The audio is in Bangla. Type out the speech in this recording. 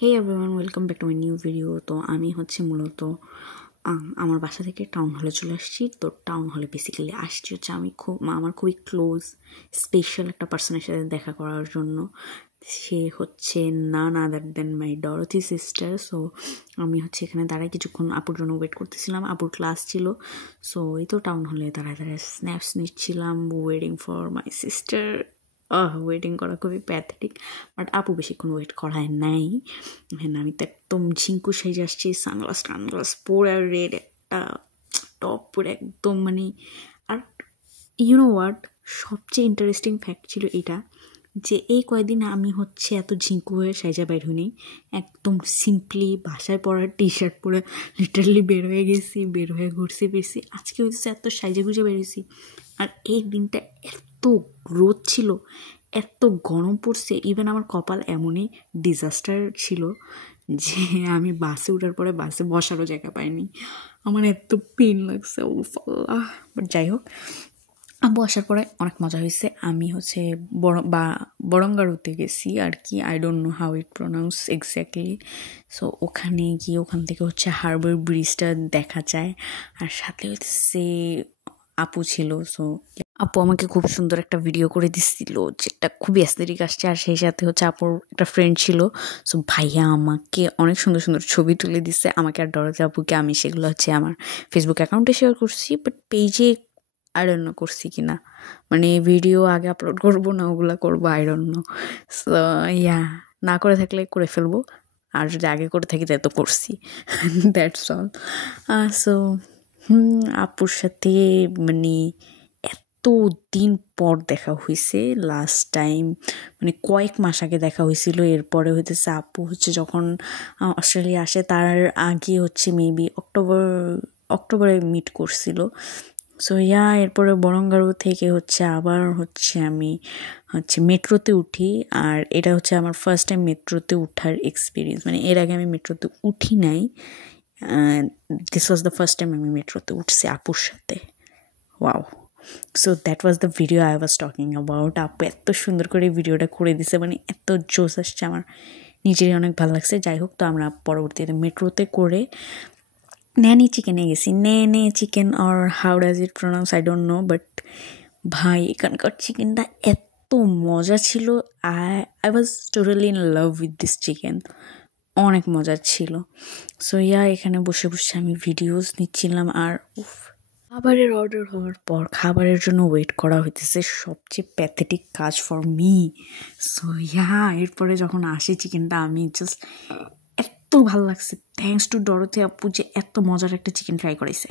Hey everyone, welcome back to my new video. তো আমি হচ্ছে মূলত আমার বাসা থেকে টাউন হলে চলে আসছি। তো টাউন হলে বেসিক্যালি আসছি হচ্ছে আমি আমার খুবই ক্লোজ স্পেশাল একটা পার্সনের সাথে দেখা করার জন্য। সে হচ্ছে নান আদার দেন মাই ডরথি সিস্টার। সো আমি হচ্ছে এখানে দাঁড়ায় কিছুক্ষণ আপুর জন্য ওয়েট করতেছিলাম, আপুর ক্লাস ছিল। সো এই তো টাউন হলে দাঁড়ায় দাঁড়ায় স্ন্যাপস নিচ্ছিলাম, waiting for my sister. Waiting করা খুবই প্যাথেটিক, বাট আপু বেশিক্ষণ ওয়েট করায় নাই। হ্যাঁ, আমি তো একদম ঝিঙ্কু সাইজে আসছি, সানগ্লাস পরে, আর রেড একটা টপ পরে একদম মানে। আর ইউনো হোয়াট, সবচেয়ে ইন্টারেস্টিং ফ্যাক্ট ছিল এটা যে এই কয়েকদিন আমি হচ্ছে এত ঝিঙ্কু হয়ে সাইজা বের হইনি, একদম সিম্পলি বাসায় পরা টি শার্ট পরে লিটারালি বের হয়ে গেছি, বের হয়ে ঘুরছি ফিরছি। আজকে হচ্ছে এত সাইজে গুজে বেরিয়েছি। আর এই দিনটা এত রোদ ছিল, এত গরম পড়ছে, ইভেন আমার কপাল এমনই ডিজাস্টার ছিল যে আমি বাসে ওঠার পরে বাসে বসারও জায়গা পাইনি। আমার এত পেন লাগছে, ও আল্লাহ। বাট যাই হোক, আব্বু আসার পরে অনেক মজা হয়েছে। আমি হচ্ছে বরঙ্গারুতে গেছি আর কি, I don't know how it pronounce exactly. So ওখানে গিয়ে ওখান থেকে হচ্ছে হারবার ব্রিজটা দেখা যায়, আর সাথে হচ্ছে আপু ছিল। সো আপু আমাকে খুব সুন্দর একটা ভিডিও করে দিচ্ছিল, যেটা খুবই অ্যাস্থেটিক আসছে। আর সেই সাথে হচ্ছে আপুর একটা ফ্রেন্ড ছিল। সো ভাইয়া আমাকে অনেক সুন্দর সুন্দর ছবি তুলে দিচ্ছে, আমাকে আর ডরথি আপুকে। আমি সেগুলো হচ্ছে আমার ফেসবুক অ্যাকাউন্টে শেয়ার করছি, বাট পেজে আই ডোন্ট নো করছি কিনা, মানে ভিডিও আগে আপলোড করবো না ওগুলো করবো, I don't no. So yeah, না করে থাকলে করে ফেলবো, আর যদি আগে করে থাকি তাই তো করছি। That's all. সো আপুর সাথে মানে এত দিন পর দেখা হয়েছে। লাস্ট টাইম মানে কয়েক মাস আগে দেখা হয়েছিল। এরপরে হইতেছে আপু হচ্ছে যখন অস্ট্রেলিয়া আসে তার আগে হচ্ছে মেবি অক্টোবরে মিট করছিল। সো ইয়া, এরপরে বরঙ্গারু থেকে হচ্ছে আবার হচ্ছে আমি হচ্ছে মেট্রোতে উঠি। আর এটা হচ্ছে আমার ফার্স্ট টাইম মেট্রোতে উঠার এক্সপিরিয়েন্স, মানে এর আগে আমি মেট্রোতে উঠি নাই। This was the first time আমি মেট্রোতে উঠছি আপুর সাথে। Wow. So that was the video I was talking about. আপু এত সুন্দর করে ভিডিওটা করে দিছে, মানে এত জোশ আসছে, আমার নিজেরই অনেক ভালো লাগছে। যাই হোক, তো আমরা পরবর্তীতে মেট্রোতে করে ন্যানি চিকেনে গেছি। ন্যানে chicken or how does it pronounce I don't know, but ভাই এখানকার চিকেনটা এত মজা ছিল। I was totally in love with this chicken, অনেক মজা ছিল। সো ইয়া, এখানে বসে বসে আমি ভিডিওস নিচ্ছিলাম। আর খাবারের অর্ডার হওয়ার পর খাবারের জন্য ওয়েট করা হইতেছে সবচেয়ে প্যাথেটিক কাজ ফর মি। সো ইয়া, এরপরে যখন আসে চিকেনটা, আমি জাস্ট এত ভালো লাগছে, থ্যাঙ্কস টু ডরথি আপু যে এত মজার একটা চিকেন ফ্রাই করাইছে।